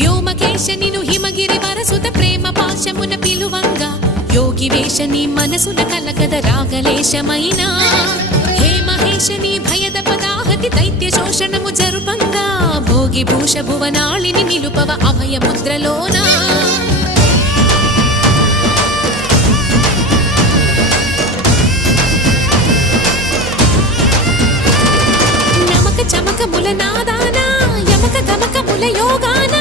వ్యోమకేశ నిను హిమగిరి వరసుత ప్రేమ పాశమున పిలువంగా యోగి వేషని మనసున కలకద రాగలేశమైనా హే మహేశని భయద పదాహతి దైత్య శోషణము జరుపంగా భోగి భూష భువనాళిని నిలుపవ అభయ ముద్రలోనా నమక చమక ముల నాదానా యమక గమక ముల యోగానా